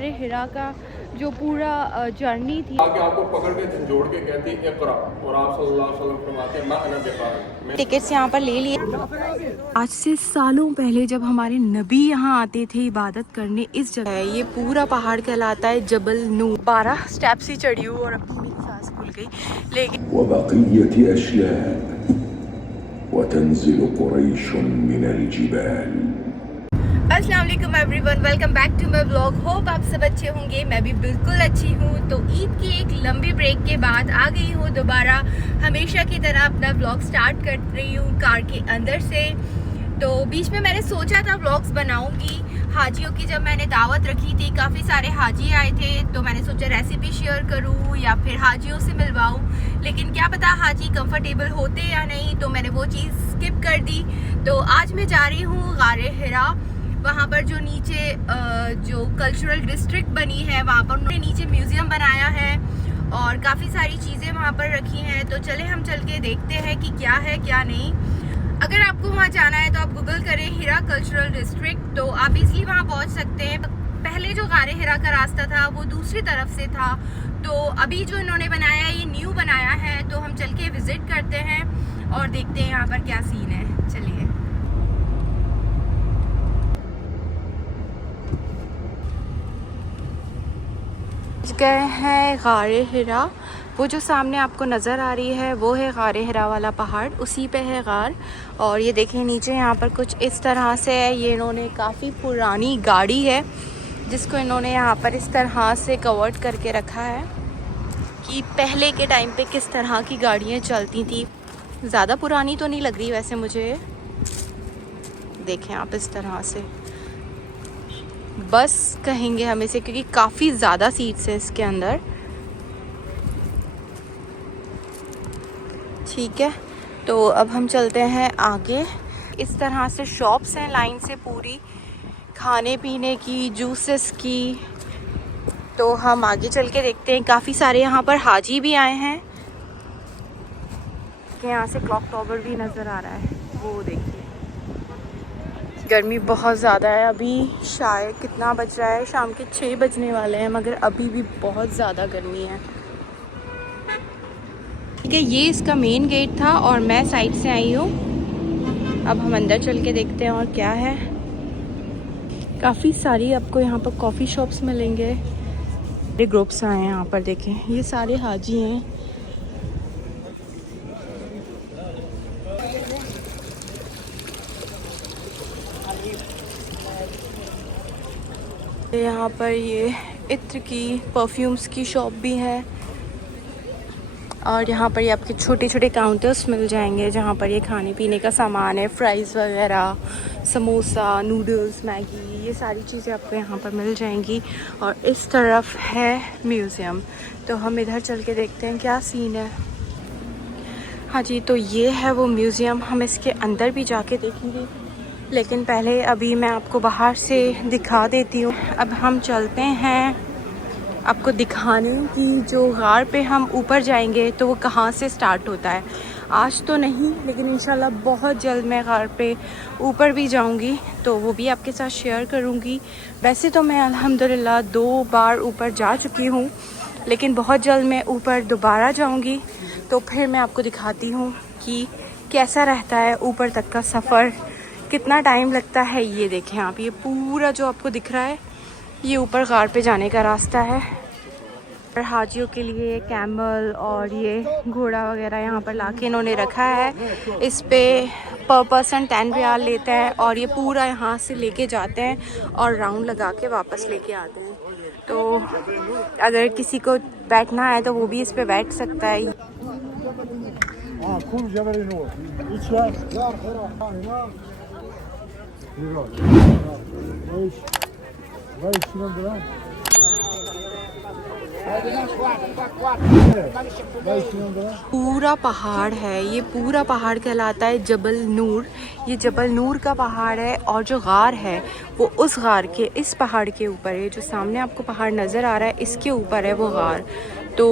गारे हिरा का जो पूरा जर्नी थी। आगे आपको पकड़ के झंझोड़ के कहती है इक़रा, और आप सल्लल्लाहु अलैहि वसल्लम फरमाते हैं मैं अना बिक़ारी। टिकट्स यहाँ पर ले लिए। आज से सालों पहले जब हमारे नबी यहाँ आते थे इबादत करने, इस जगह है। ये पूरा पहाड़ कहलाता है जबल नूर। 12 स्टेप्स ही चढ़ी हूँ और अभी मेरी सांस फूल गई। लेकिन अस्सलाम वालेकुम everyone, welcome back to my vlog. Hope आप सब अच्छे होंगे, मैं भी बिल्कुल अच्छी हूँ। तो ईद की एक लंबी ब्रेक के बाद आ गई हूँ दोबारा हमेशा की तरह अपना व्लॉग स्टार्ट कर रही हूँ कार के अंदर से। तो बीच में मैंने सोचा था व्लॉग्स बनाऊंगी हाजियों की। जब मैंने दावत रखी थी, काफ़ी सारे हाजी आए थे, तो मैंने सोचा रेसिपी शेयर करूँ या फिर हाजियों से मिलवाऊँ। लेकिन क्या पता हाजी कंफर्टेबल होते या नहीं, तो मैंने वो चीज़ स्किप कर दी। तो आज मैं जा रही हूँ गारे हिरा। वहाँ पर जो नीचे जो कल्चरल डिस्ट्रिक्ट बनी है, वहाँ पर उन्होंने नीचे म्यूज़ियम बनाया है और काफ़ी सारी चीज़ें वहाँ पर रखी हैं। तो चले हम चल के देखते हैं कि क्या है क्या नहीं। अगर आपको वहाँ जाना है तो आप गूगल करें हिरा कल्चरल डिस्ट्रिक्ट, तो आप इजीली वहाँ पहुँच सकते हैं। पहले जो गारे हिरा का रास्ता था वो दूसरी तरफ से था, तो अभी जो इन्होंने बनाया है ये न्यू बनाया है। तो हम चल के विज़िट करते हैं और देखते हैं यहाँ पर क्या सीन है। चलिए। गए हैं गारे हिरा। वो जो सामने आपको नज़र आ रही है वो है गारे हिरा वाला पहाड़, उसी पे है गार। और ये देखें नीचे यहाँ पर कुछ इस तरह से है। ये इन्होंने काफ़ी पुरानी गाड़ी है जिसको इन्होंने यहाँ पर इस तरह से कवर्ड करके रखा है कि पहले के टाइम पे किस तरह की गाड़ियाँ चलती थी। ज़्यादा पुरानी तो नहीं लग रही वैसे मुझे। देखें आप इस तरह से, बस कहेंगे हम इसे क्योंकि काफ़ी ज़्यादा सीट्स हैं इसके अंदर। ठीक है, तो अब हम चलते हैं आगे। इस तरह से शॉप्स हैं लाइन से पूरी, खाने पीने की, जूसेस की। तो हम आगे चल के देखते हैं। काफ़ी सारे यहाँ पर हाजी भी आए हैं। यहाँ से क्लॉक टावर भी नज़र आ रहा है, वो देखिए। गर्मी बहुत ज़्यादा है। अभी शायद कितना बज रहा है, शाम के 6 बजने वाले हैं, मगर अभी भी बहुत ज़्यादा गर्मी है। ठीक है, ये इसका मेन गेट था और मैं साइड से आई हूँ। अब हम अंदर चल के देखते हैं और क्या है। काफ़ी सारी आपको यहाँ पर कॉफ़ी शॉप्स मिलेंगे। ये ग्रुप्स आए हैं यहाँ पर, देखें ये सारे हाजी हैं। यहाँ पर ये इत्र की, परफ्यूम्स की शॉप भी है। और यहाँ पर ये आपके छोटे छोटे काउंटर्स मिल जाएंगे जहाँ पर ये खाने पीने का सामान है, फ्राइज़ वगैरह, समोसा, नूडल्स, मैगी, ये सारी चीज़ें आपको यहाँ पर मिल जाएंगी। और इस तरफ है म्यूज़ियम, तो हम इधर चल के देखते हैं क्या सीन है। हाँ जी, तो ये है वो म्यूज़ियम। हम इसके अंदर भी जाके देखेंगे, लेकिन पहले अभी मैं आपको बाहर से दिखा देती हूँ। अब हम चलते हैं आपको दिखाने की जो गार पे हम ऊपर जाएंगे तो वो कहाँ से स्टार्ट होता है। आज तो नहीं, लेकिन इंशाल्लाह बहुत जल्द मैं गार पे ऊपर भी जाऊंगी, तो वो भी आपके साथ शेयर करूंगी। वैसे तो मैं अल्हम्दुलिल्लाह 2 बार ऊपर जा चुकी हूँ, लेकिन बहुत जल्द मैं ऊपर दोबारा जाऊंगी, तो फिर मैं आपको दिखाती हूँ कि कैसा रहता है ऊपर तक का सफ़र, कितना टाइम लगता है। ये देखें आप, ये पूरा जो आपको दिख रहा है ये ऊपर गार पे जाने का रास्ता है। और हाजियों के लिए कैमल और ये घोड़ा वगैरह यहाँ पर लाके इन्होंने रखा है। इस पे पर पर्सन 10 रियाल लेते हैं और ये पूरा यहाँ से लेके जाते हैं और राउंड लगा के वापस लेके आते हैं। तो अगर किसी को बैठना है तो वो भी इस पे बैठ सकता है। पूरा पहाड़ है, ये पूरा पहाड़ कहलाता है जबल नूर। ये जबल नूर का पहाड़ है और जो गार है वो उस गार के, इस पहाड़ के ऊपर है। जो सामने आपको पहाड़ नज़र आ रहा है इसके ऊपर है वो गार। तो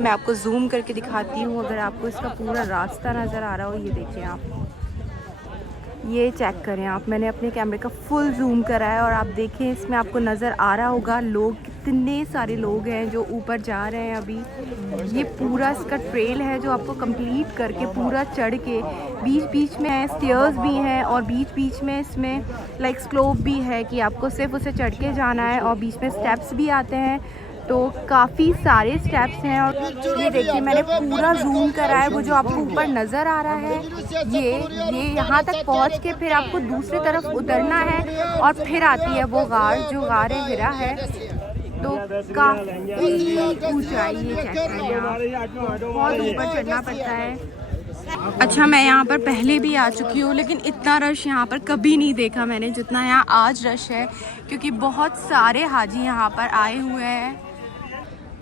मैं आपको जूम करके दिखाती हूँ, अगर आपको इसका पूरा रास्ता नज़र आ रहा हो। ये देखिए आप, ये चेक करें आप, मैंने अपने कैमरे का फुल जूम करा है और आप देखें इसमें आपको नज़र आ रहा होगा लोग, कितने सारे लोग हैं जो ऊपर जा रहे हैं अभी। ये पूरा इसका ट्रेल है जो आपको कंप्लीट करके पूरा चढ़ के, बीच बीच में स्टेयर्स भी हैं और बीच बीच में इसमें लाइक स्लोप भी है कि आपको सिर्फ उसे चढ़ के जाना है, और बीच में स्टेप्स भी आते हैं, तो काफ़ी सारे स्टेप्स हैं। और ये देखिए मैंने पूरा जूम करा है, वो जो आपको ऊपर नज़र आ रहा है ये यहाँ तक पहुँच के फिर आपको दूसरी तरफ उतरना है और फिर आती है वो गार जो गार हिरा है। तो काफ़ी ऊंचाई ये चेक करें आप, बहुत ऊपर चढ़ना पड़ता है। अच्छा, मैं यहाँ पर पहले भी आ चुकी हूँ लेकिन इतना रश यहाँ पर कभी नहीं देखा मैंने जितना यहाँ आज रश है, क्योंकि बहुत सारे हाजी यहाँ पर आए हुए हैं।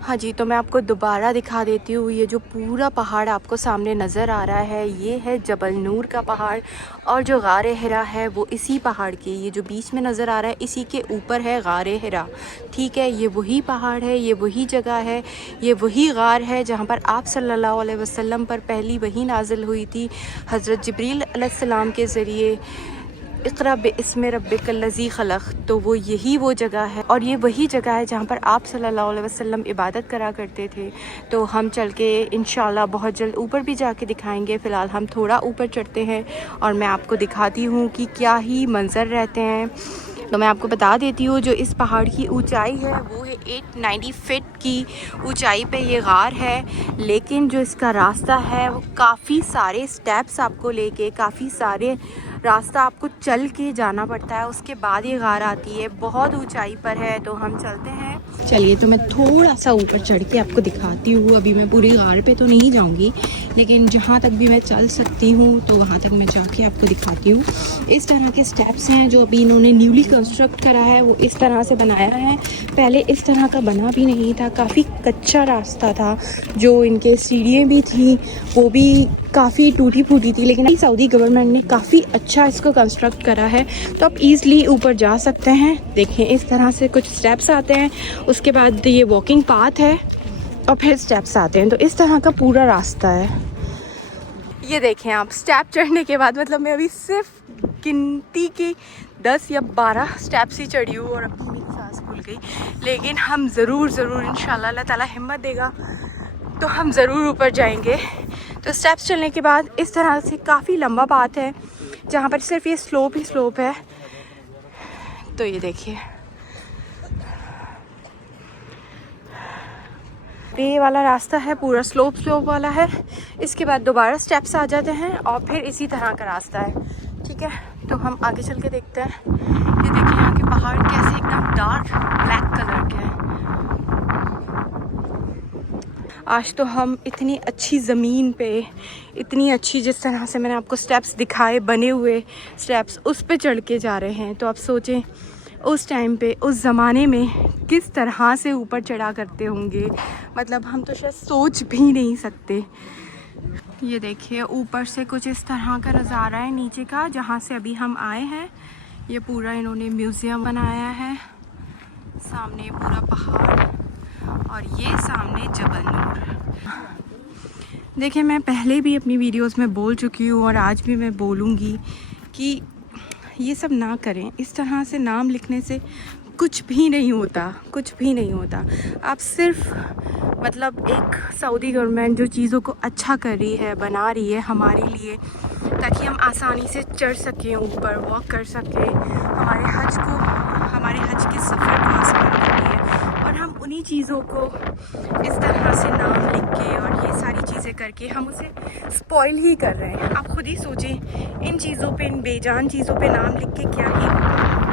हाँ जी, तो मैं आपको दोबारा दिखा देती हूँ। ये जो पूरा पहाड़ आपको सामने नज़र आ रहा है ये है जबल नूर का पहाड़, और जो गारे हिरा है वो इसी पहाड़ के, ये जो बीच में नज़र आ रहा है इसी के ऊपर है गारे हिरा। ठीक है, ये वही पहाड़ है, ये वही जगह है, ये वही गार है जहाँ पर आप सल्लल्लाहु अलैहि वसल्लम पर पहली वही नाजिल हुई थी हज़रत जिब्रील अलैहिस्सलाम के ज़रिए, इक़रा बिस्मि रब्बिकल्लज़ी खलक़। तो वो यही वो जगह है और ये वही जगह है जहाँ पर आप सल्लल्लाहु अलैहि वसल्लम इबादत करा करते थे। तो हम चल के इंशाल्लाह बहुत जल्द ऊपर भी जाके दिखाएंगे। फ़िलहाल हम थोड़ा ऊपर चढ़ते हैं और मैं आपको दिखाती हूँ कि क्या ही मंज़र रहते हैं। तो मैं आपको बता देती हूँ जो इस पहाड़ की ऊंचाई है वो है 890 फीट की ऊंचाई पे ये गार है, लेकिन जो इसका रास्ता है वो काफ़ी सारे स्टेप्स आपको लेके, काफ़ी सारे रास्ता आपको चल के जाना पड़ता है, उसके बाद ये गार आती है, बहुत ऊंचाई पर है। तो हम चलते हैं, चलिए। तो मैं थोड़ा सा ऊपर चढ़ के आपको दिखाती हूँ। अभी मैं पूरी गार पे तो नहीं जाऊँगी, लेकिन जहाँ तक भी मैं चल सकती हूँ तो वहाँ तक मैं जाके आपको दिखाती हूँ। इस तरह के स्टेप्स हैं जो अभी इन्होंने न्यूली कंस्ट्रक्ट करा है, वो इस तरह से बनाया है। पहले इस तरह का बना भी नहीं था, काफ़ी कच्चा रास्ता था, जो इनके सीढ़ियाँ भी थी वो भी काफ़ी टूटी फूटी थी, लेकिन सऊदी गवर्नमेंट ने काफ़ी अच्छा इसको कंस्ट्रक्ट करा है, तो आप ईज़िली ऊपर जा सकते हैं। देखें इस तरह से कुछ स्टेप्स आते हैं, उसके बाद ये वॉकिंग पाथ है और फिर स्टेप्स आते हैं। तो इस तरह का पूरा रास्ता है। ये देखें आप, स्टेप चढ़ने के बाद मतलब मैं अभी सिर्फ गिनती के 10 या 12 स्टेप्स ही चढ़ी हूँ और अभी मेरी सांस भूल गई, लेकिन हम ज़रूर इंशाल्लाह अल्लाह ताला हिम्मत देगा तो हम ज़रूर ऊपर जाएंगे। तो स्टेप्स चलने के बाद इस तरह से काफ़ी लंबा पाथ है जहाँ पर सिर्फ ये स्लोप ही स्लोप है। तो ये देखिए, ये वाला रास्ता है पूरा स्लोप वाला है, इसके बाद दोबारा स्टेप्स आ जाते हैं और फिर इसी तरह का रास्ता है। ठीक है, तो हम आगे चल के देखते हैं। ये देखिए यहाँ के पहाड़ कैसे एकदम डार्क ब्लैक कलर के हैं। आज तो हम इतनी अच्छी ज़मीन पे, इतनी अच्छी जिस तरह से मैंने आपको स्टेप्स दिखाए, बने हुए स्टेप्स, उस पे चढ़ के जा रहे हैं। तो आप सोचें उस टाइम पे, उस ज़माने में किस तरह से ऊपर चढ़ा करते होंगे, मतलब हम तो शायद सोच भी नहीं सकते। ये देखिए ऊपर से कुछ इस तरह का नज़ारा है नीचे का, जहाँ से अभी हम आए हैं। ये पूरा इन्होंने म्यूज़ियम बनाया है, सामने पूरा पहाड़ और ये सामने जबल नूर। देखिए मैं पहले भी अपनी वीडियोस में बोल चुकी हूँ और आज भी मैं बोलूँगी कि ये सब ना करें। इस तरह से नाम लिखने से कुछ भी नहीं होता, कुछ भी नहीं होता। आप सिर्फ मतलब एक सऊदी गवर्नमेंट जो चीज़ों को अच्छा कर रही है, बना रही है हमारे लिए, ताकि हम आसानी से चढ़ सकें ऊपर, वॉक कर सकें, हमारे हज के सफ़र को आसान कर रही है। और हम उन्हीं चीज़ों को इस तरह से नाम लिख के और ये सारी चीज़ें करके हम उसे स्पॉइल ही कर रहे हैं। आप खुद ही सोचें, इन चीज़ों पे, इन बेजान चीज़ों पे नाम लिख के क्या ही होगा।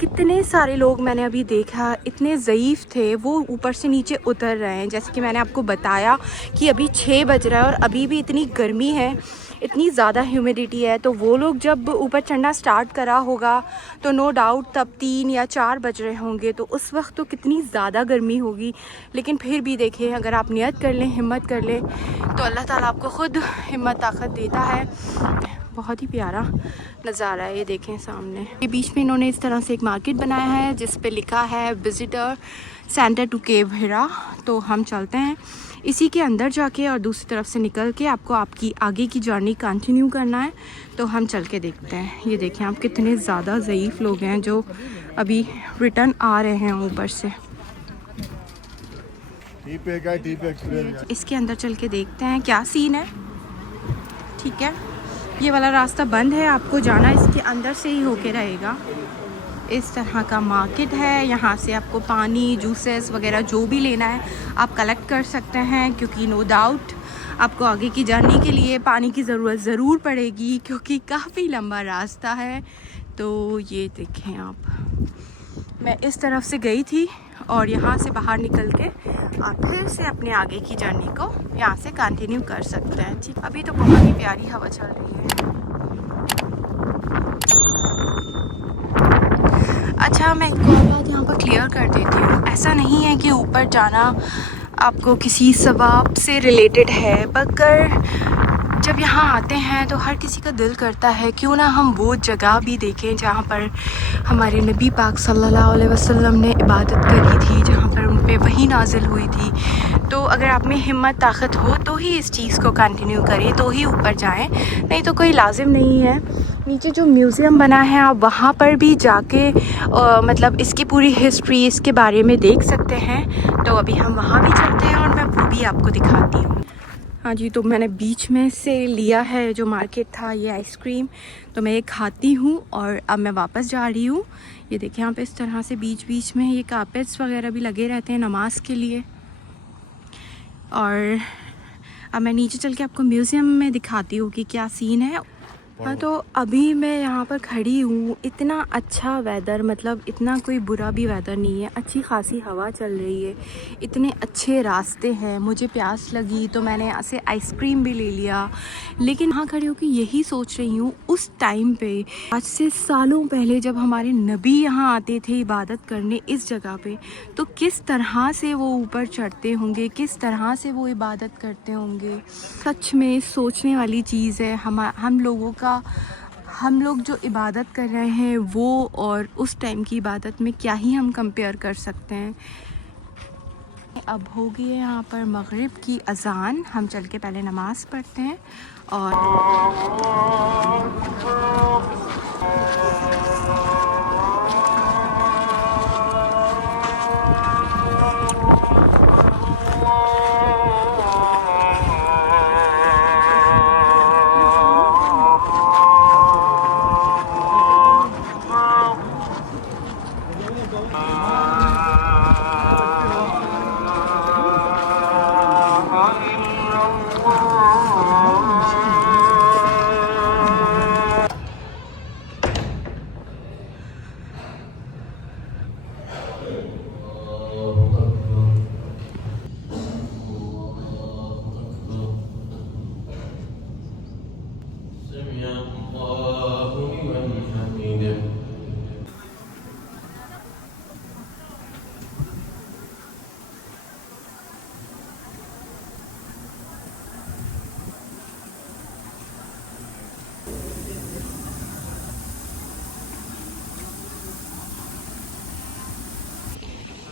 कितने सारे लोग मैंने अभी देखा इतने ज़ईफ़ थे, वो ऊपर से नीचे उतर रहे हैं। जैसे कि मैंने आपको बताया कि अभी 6 बज रहा है और अभी भी इतनी गर्मी है, इतनी ज़्यादा ह्यूमिडिटी है। तो वो लोग जब ऊपर चढ़ना स्टार्ट करा होगा तो नो डाउट तब 3 या 4 बज रहे होंगे, तो उस वक्त तो कितनी ज़्यादा गर्मी होगी। लेकिन फिर भी देखें, अगर आप नियत कर लें, हिम्मत कर लें, तो अल्लाह ताला आपको ख़ुद हिम्मत ताकत देता है। बहुत ही प्यारा नज़ारा है। ये देखें सामने, ये बीच में इन्होंने इस तरह से एक मार्केट बनाया है जिस पे लिखा है विज़िटर सेंटर टू केव हिरा। तो हम चलते हैं। इसी के अंदर जाके और दूसरी तरफ से निकल के आपको आपकी आगे की जर्नी कंटिन्यू करना है। तो हम चल के देखते हैं। ये देखें आप, कितने ज़्यादा ज़ईफ़ लोग हैं जो अभी रिटर्न आ रहे हैं ऊपर से। इसके अंदर चल के देखते हैं क्या सीन है। ठीक है, ये वाला रास्ता बंद है, आपको जाना इसके अंदर से ही होके रहेगा। इस तरह का मार्केट है, यहाँ से आपको पानी, जूसेस वगैरह जो भी लेना है आप कलेक्ट कर सकते हैं, क्योंकि नो डाउट आपको आगे की जर्नी के लिए पानी की ज़रूरत ज़रूर पड़ेगी, क्योंकि काफ़ी लंबा रास्ता है। तो ये देखें आप, मैं इस तरफ से गई थी और यहाँ से बाहर निकल के आप फिर से अपने आगे की जर्नी को यहाँ से कंटिन्यू कर सकते हैं। ठीक, अभी तो बहुत ही प्यारी हवा चल रही है। अच्छा, मैं एक और बात यहाँ पर क्लियर कर देती हूँ, ऐसा नहीं है कि ऊपर जाना आपको किसी सवाब से रिलेटेड है, मगर जब यहाँ आते हैं तो हर किसी का दिल करता है क्यों ना हम वो जगह भी देखें जहाँ पर हमारे नबी पाक सल्लल्लाहु अलैहि वसल्लम ने इबादत करी थी, जहाँ पर उन पे वही नाजिल हुई थी। तो अगर आप में हिम्मत ताकत हो तो ही इस चीज़ को कंटिन्यू करें, तो ही ऊपर जाएं, नहीं तो कोई लाजिम नहीं है। नीचे जो म्यूज़ियम बना है आप वहाँ पर भी जाके मतलब इसकी पूरी हिस्ट्री, इसके बारे में देख सकते हैं। तो अभी हम वहाँ भी चलते हैं और मैं वो भी आपको दिखाती हूँ। हाँ जी, तो मैंने बीच में से लिया है जो मार्केट था ये आइसक्रीम, तो मैं ये खाती हूँ और अब मैं वापस जा रही हूँ। ये देखिए यहाँ पे इस तरह से बीच बीच में ये कार्पेट्स वगैरह भी लगे रहते हैं नमाज के लिए। और अब मैं नीचे चल के आपको म्यूज़ियम में दिखाती हूँ कि क्या सीन है। हाँ, तो अभी मैं यहाँ पर खड़ी हूँ, इतना अच्छा वेदर, मतलब इतना कोई बुरा भी वेदर नहीं है, अच्छी खासी हवा चल रही है, इतने अच्छे रास्ते हैं। मुझे प्यास लगी तो मैंने यहाँ से आइसक्रीम भी ले लिया। लेकिन यहाँ खड़ी होकर यही सोच रही हूँ, उस टाइम पे आज से सालों पहले जब हमारे नबी यहाँ आते थे इबादत करने इस जगह पे, तो किस तरह से वो ऊपर चढ़ते होंगे, किस तरह से वो इबादत करते होंगे। सच में सोचने वाली चीज़ है। हम लोग जो इबादत कर रहे हैं वो और उस टाइम की इबादत में क्या ही हम कंपेयर कर सकते हैं। अब हो गई है यहाँ पर मगरिब की अज़ान, हम चल के पहले नमाज़ पढ़ते हैं और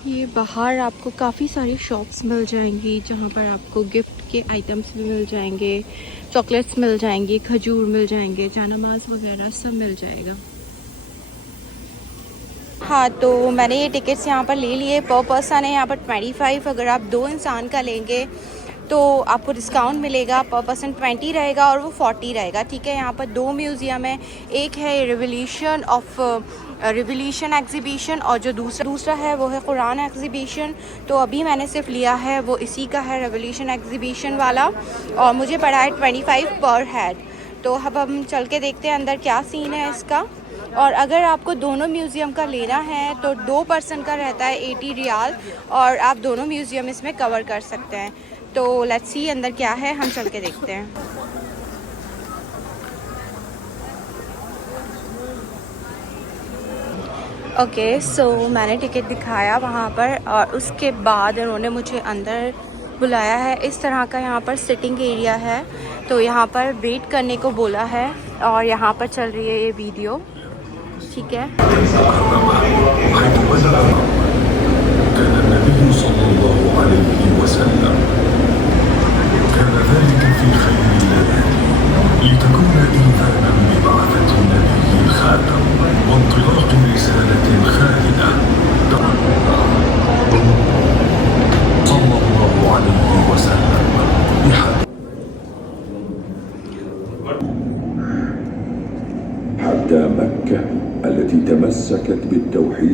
ये बाहर आपको काफ़ी सारी शॉप्स मिल जाएंगी जहाँ पर आपको गिफ्ट के आइटम्स भी मिल जाएंगे, चॉकलेट्स मिल जाएंगी, खजूर मिल जाएंगे, जानमाज वगैरह सब मिल जाएगा। हाँ, तो मैंने ये टिकट्स यहाँ पर ले लिए। पर पर्सन है यहाँ पर 25। अगर आप 2 इंसान का लेंगे तो आपको डिस्काउंट मिलेगा। पर पर्सन 20 रहेगा और वो 40 रहेगा। ठीक है, यहाँ पर 2 म्यूज़ियम है, एक है रिवोल्यूशन एग्जीबिशन और जो दूसरा है वो है कुरान एग्जीबिशन। तो अभी मैंने सिर्फ लिया है वो इसी का है, रिवोल्यूशन एग्जीबिशन वाला, और मुझे पड़ा है 25 पर हेड। तो अब हम चल के देखते हैं अंदर क्या सीन है इसका। और अगर आपको दोनों म्यूज़ियम का लेना है तो 2 पर्सन का रहता है 80 रियाल और आप दोनों म्यूज़ियम इसमें कवर कर सकते हैं। तो लेट्स सी अंदर क्या है, हम चल के देखते हैं। ओके, सो मैंने टिकट दिखाया वहाँ पर और उसके बाद उन्होंने मुझे अंदर बुलाया है। इस तरह का यहाँ पर सिटिंग एरिया है, तो यहाँ पर वेट करने को बोला है और यहाँ पर चल रही है ये वीडियो। ठीक है,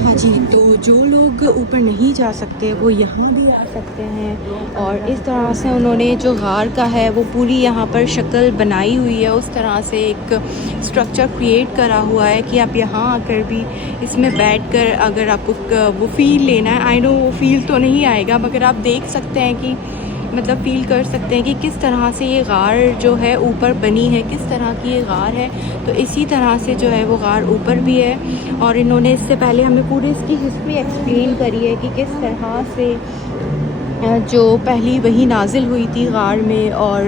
हाँ जी, तो जो लोग ऊपर नहीं जा सकते वो यहाँ भी आ सकते हैं। और इस तरह से उन्होंने जो गार का है वो पूरी यहाँ पर शक्ल बनाई हुई है, उस तरह से एक स्ट्रक्चर क्रिएट करा हुआ है कि आप यहाँ आकर भी इसमें बैठकर अगर आपको वो फ़ील लेना है, आई नो वो फ़ील तो नहीं आएगा, मगर आप देख सकते हैं कि मतलब फ़ील कर सकते हैं कि किस तरह से ये गार जो है ऊपर बनी है, किस तरह की ये गार है। तो इसी तरह से जो है वो गार ऊपर भी है। और इन्होंने इससे पहले हमें पूरी इसकी हिस्ट्री एक्सप्लेन करी है कि किस तरह से जो पहली वही नाजिल हुई थी गार में, और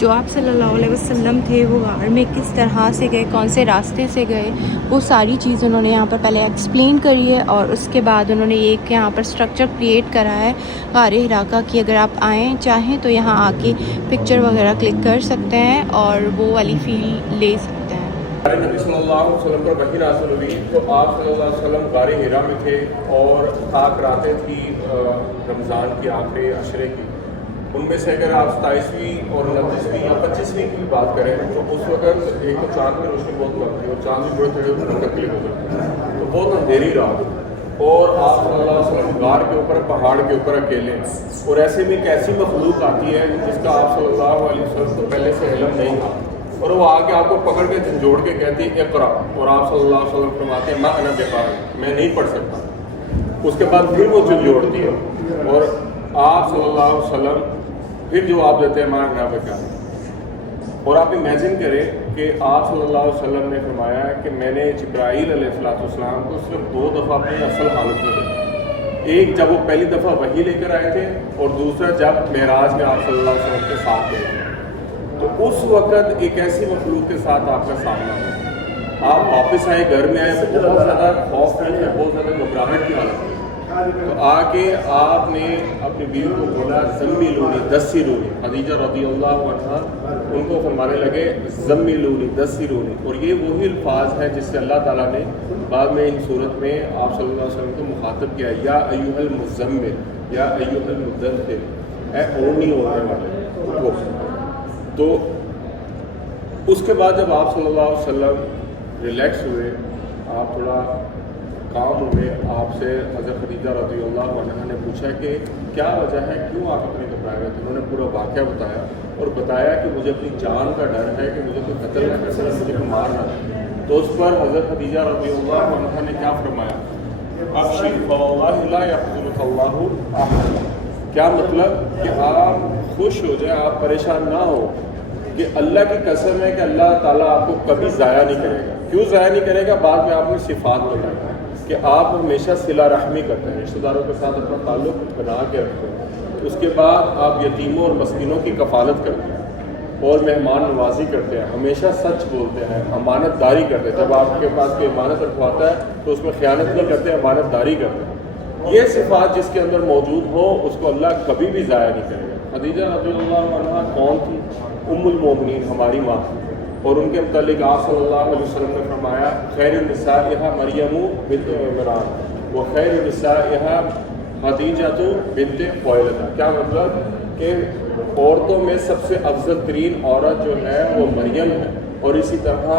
जो आप सल्लल्लाहु अलैहि वसल्लम थे वो गार में किस तरह से गए, कौन से रास्ते से गए, वो सारी चीज़ उन्होंने यहाँ पर पहले एक्सप्लेन करी है। और उसके बाद उन्होंने एक यहाँ पर स्ट्रक्चर क्रिएट करा है गार हिरा का कि अगर आप आएँ चाहें तो यहाँ आके पिक्चर वगैरह क्लिक कर सकते हैं और वो वाली फ़ील ले सकते हैं। नबी सल्लल्लाहु अलैहि वसल्लम पर वही नाज़िल हुई तो आप सल्लल्लाहु अलैहि वसल्लम गार हिरा में थे और खाक रातें थी रमज़ान की आखिरी अशरे की। उनमें से अगर आप 27वीं और 29वीं या 25वीं की बात करें तो उस वक्त एक तो चाँद में रोशनी बहुत कम थी और चाँद भी बड़े थोड़े मुंतकिल हो गए, तो बहुत अंधेरी रात और आप सल्लल्लाहु अलैहि वसल्लम गार के ऊपर पहाड़ के ऊपर अकेले, और ऐसे में एक ऐसी मखलूक आती है जिसका आप सल्लल्लाहु अलैहि वसल्लम को पहले से इल्म नहीं था, और वो आके आपको पकड़ के झंझोड़ के कहती है इक़रा, और आप सल्लल्लाहु अलैहि वसल्लम फरमाते हैं मा अना बिक़ारी, मैं नहीं पढ़ सकता। उसके बाद फिर वो झंझोड़ती है और आप सल्लल्लाहु अलैहि वसल्लम फिर जवाब देते हैं मा अना बिक़ारी। और आप इमेजिन करें कि आप सल्लल्लाहु अलैहि वसल्लम ने फरमाया कि मैंने जिब्राईल अलैहिस्सलाम को सिर्फ 2 दफ़ा अपनी असल हालत में देखा, एक जब वो पहली दफ़ा वही लेकर आए थे और दूसरा जब मेराज में आप सल्लल्लाहु अलैहि वसल्लम के साथ गए थे। तो उस वक़्त एक ऐसी मखलूक के साथ आपका सामना हो, आप वापस आए, घर में आए, बहुत ज़्यादा खौफ में है, बहुत ज़्यादा घबराहट की हालत है, तो आके आपने अपनी बीवी को बोला ज़म्मिलूनी दस्सिरूनी, खदीजा रज़ियल्लाहु अन्हा उनको फरमाने लगे ज़म्मिलूनी दस्सिरूनी, और ये वही अल्फाज हैं जिससे अल्लाह ताला ने बाद में इन सूरत में आप सल्लल्लाहु अलैहि वसल्लम को मुखातब किया, या अय्युहल मुज़म्मिल या अय्युहल मुद्दस्सिर, ऐ ओढ़नी ओढ़ने वाले। तो उसके बाद जब आप सल्लल्लाहु अलैहि वसल्लम रिलैक्स हुए, आप थोड़ा काम हुए, आपसे हज़रत खदीजा रज़ियल्लाहु अन्हा ने पूछा कि क्या वजह है, क्यों आप इतने घबराए हुए थे। उन्होंने पूरा वाक़या बताया और बताया कि मुझे अपनी जान का डर है कि मुझे कोई कत्ल न कर सके, मुझे कोई मार ना दे। तो उस पर हज़रत खदीजा रज़ियल्लाहु अन्हा ने क्या फरमाया, अब्शिर फवल्लाहि ला यख़्ज़ुलुका अल्लाहु अहद, क्या मतलब कि आप खुश हो जाए, आप परेशान ना हो कि अल्लाह की कसम है कि अल्लाह ताला आपको कभी ज़ाया नहीं करेगा। क्यों ज़ाया नहीं करेगा, बाद में आपने सिफ़ात बताया कि आप हमेशा सिला रहमी करते हैं, रिश्तेदारों के साथ अपना ताल्लुक़ बना के रखते हैं, उसके बाद आप यतीमों और मस्कीनों की कफ़ालत करते हैं और मेहमान नवाजी करते हैं, हमेशा सच बोलते हैं, अमानतदारी करते हैं, जब आपके पास कोई अमानत रखवाता है तो उसमें ख़यानत नहीं करते, अमानतदारी करते हैं। ये सिफ़ात जिसके अंदर मौजूद हो उसको अल्लाह कभी भी ज़ाया नहीं करेगा। खदीजा रज़ियल्लाहु अन्हा कौन थी? उम्मुल मोमिनीन, हमारी माँ। और उनके मुतालिक आप सल्लल्लाहु अलैहि वसल्लम ने फरमाया खैरुन निसाइहा मरियमु बिन्त इमरान व खैरुन निसाइहा खदीजातु बिन्त खुवैलिद। क्या मतलब कि औरतों में सबसे अफजल तरीन औरत जो है वो मरियम है, और इसी तरह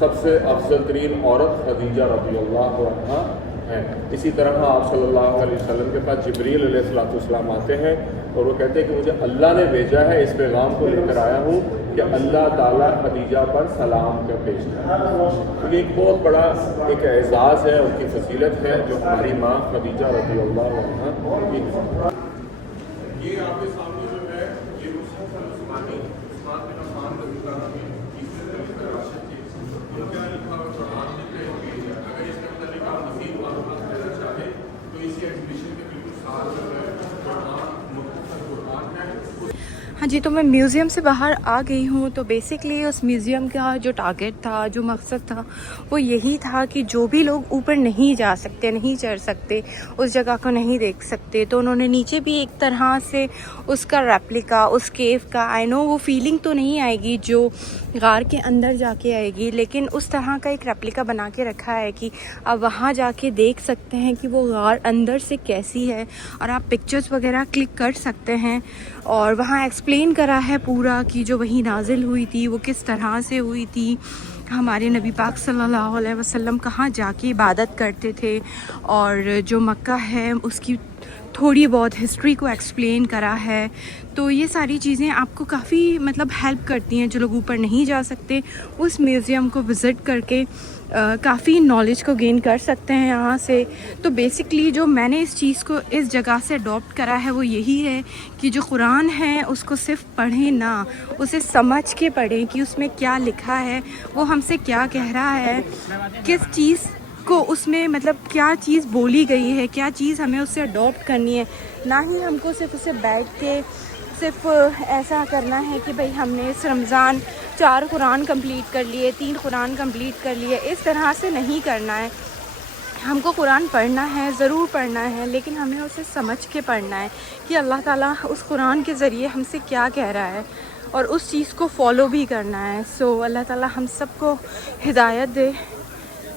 सबसे अफजल तरीन औरत खदीजा रज़ियल्लाहु अन्हा है। इसी तरह आप सल्लल्लाहु अलैहि वसल्लम के पास जिब्रील अलैहिस्सलाम आते हैं और वो कहते हैं कि मुझे अल्लाह ने भेजा है, इस पैगाम को लेकर आया हूँ कि अल्लाह ताला खदीजा पर सलाम का भेजता है। तो ये एक बहुत बड़ा एक एजाज़ है, उनकी फजीलत है जो हमारी माँ खदीजा रज़ियल्लाहु अन्हा की है। ये आपके सामने जो है ये मुसहफ उस्मानी, उस्मान बिन अफ़्फ़ान रज़ियल्लाहु अन्हु की इसमें राशिद थी। ये क्या लिखा हुआ कुरान में पेज है। अगर इसके मुताबिक आप मज़ीद मालूमात लेना चाहें तो इसी एग्जीबिशन के बिल्कुल साथ जो है कुरान, मुख्तसर कुरान है। हाँ जी, तो मैं म्यूज़ियम से बाहर आ गई हूँ। तो बेसिकली उस म्यूज़ियम का जो टारगेट था, जो मकसद था, वो यही था कि जो भी लोग ऊपर नहीं जा सकते, नहीं चढ़ सकते, उस जगह को नहीं देख सकते, तो उन्होंने नीचे भी एक तरह से उसका रेप्लिका, उस केव का, आई नो वो फीलिंग तो नहीं आएगी जो गार के अंदर जाके आएगी, लेकिन उस तरह का एक रेप्लिका बना के रखा है कि आप वहाँ जाके देख सकते हैं कि वो गार अंदर से कैसी है, और आप पिक्चर्स वगैरह क्लिक कर सकते हैं। और वहाँ एक्सप्लेन करा है पूरा कि जो वही नाजिल हुई थी वो किस तरह से हुई थी, हमारे नबी पाक सल्लल्लाहु अलैहि वसल्लम कहाँ जाके इबादत करते थे, और जो मक्का है उसकी थोड़ी बहुत हिस्ट्री को एक्सप्लेन करा है। तो ये सारी चीज़ें आपको काफ़ी मतलब हेल्प करती हैं। जो लोग ऊपर नहीं जा सकते उस म्यूज़ियम को विज़िट करके काफ़ी नॉलेज को गेन कर सकते हैं यहाँ से। तो बेसिकली जो मैंने इस चीज़ को इस जगह से अडॉप्ट करा है वो यही है कि जो कुरान है उसको सिर्फ पढ़ें ना, उसे समझ के पढ़ें कि उसमें क्या लिखा है, वो हमसे क्या कह रहा है, किस चीज़ को उसमें मतलब क्या चीज़ बोली गई है, क्या चीज़ हमें उससे अडॉप्ट करनी है। ना ही हमको सिर्फ उसे बैठ के सिर्फ ऐसा करना है कि भाई हमने इस रमज़ान 4 कुरान कंप्लीट कर लिए, 3 कुरान कंप्लीट कर लिए, इस तरह से नहीं करना है। हमको कुरान पढ़ना है, ज़रूर पढ़ना है, लेकिन हमें उसे समझ के पढ़ना है कि अल्लाह ताला उस कुरान के ज़रिए हमसे क्या कह रहा है, और उस चीज़ को फॉलो भी करना है। सो अल्लाह ताला हम सबको हिदायत दे।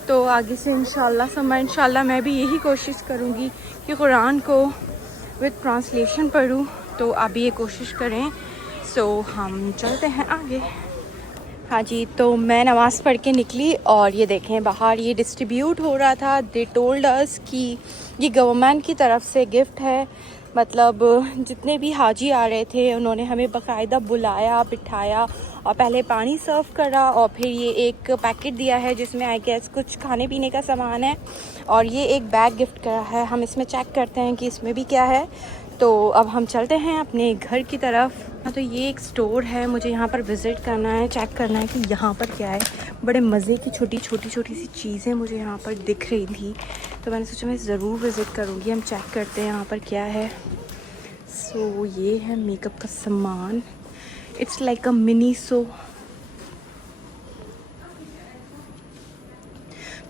तो आगे से इंशाल्लाह मैं भी यही कोशिश करूँगी कि कुरान को विद ट्रांसलेशन पढूं। तो आप भी ये कोशिश करें। सो हम चलते हैं आगे। हाँ जी, तो मैं नमाज़ पढ़ के निकली और ये देखें बाहर ये डिस्ट्रीब्यूट हो रहा था। दे टोल्ड अस कि ये गवर्नमेंट की तरफ से गिफ्ट है, मतलब जितने भी हाजी आ रहे थे उन्होंने हमें बाकायदा बुलाया, बिठाया और पहले पानी सर्व करा, और फिर ये एक पैकेट दिया है जिसमें आई गेस कुछ खाने पीने का सामान है, और ये एक बैग गिफ्ट करा है। हम इसमें चेक करते हैं कि इसमें भी क्या है। तो अब हम चलते हैं अपने घर की तरफ। हाँ, तो ये एक स्टोर है, मुझे यहाँ पर विज़िट करना है, चेक करना है कि यहाँ पर क्या है। बड़े मज़े की छोटी सी चीज़ें मुझे यहाँ पर दिख रही थी, तो मैंने सोचा मैं ज़रूर विज़िट करूँगी। हम चेक करते हैं यहाँ पर क्या है। सो ये है मेकअप का सामान, इट्स लाइक अ मिनी सो।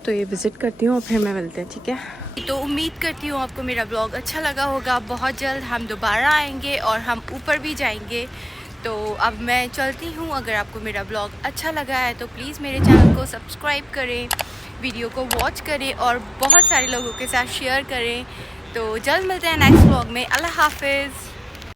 तो ये विज़िट करती हूँ और फिर मैं मिलते हैं, ठीक है। तो उम्मीद करती हूँ आपको मेरा ब्लॉग अच्छा लगा होगा। बहुत जल्द हम दोबारा आएंगे और हम ऊपर भी जाएंगे। तो अब मैं चलती हूँ। अगर आपको मेरा ब्लॉग अच्छा लगा है तो प्लीज़ मेरे चैनल को सब्सक्राइब करें, वीडियो को वॉच करें और बहुत सारे लोगों के साथ शेयर करें। तो जल्द मिलते हैं नेक्स्ट ब्लॉग में। अल्लाह हाफिज़।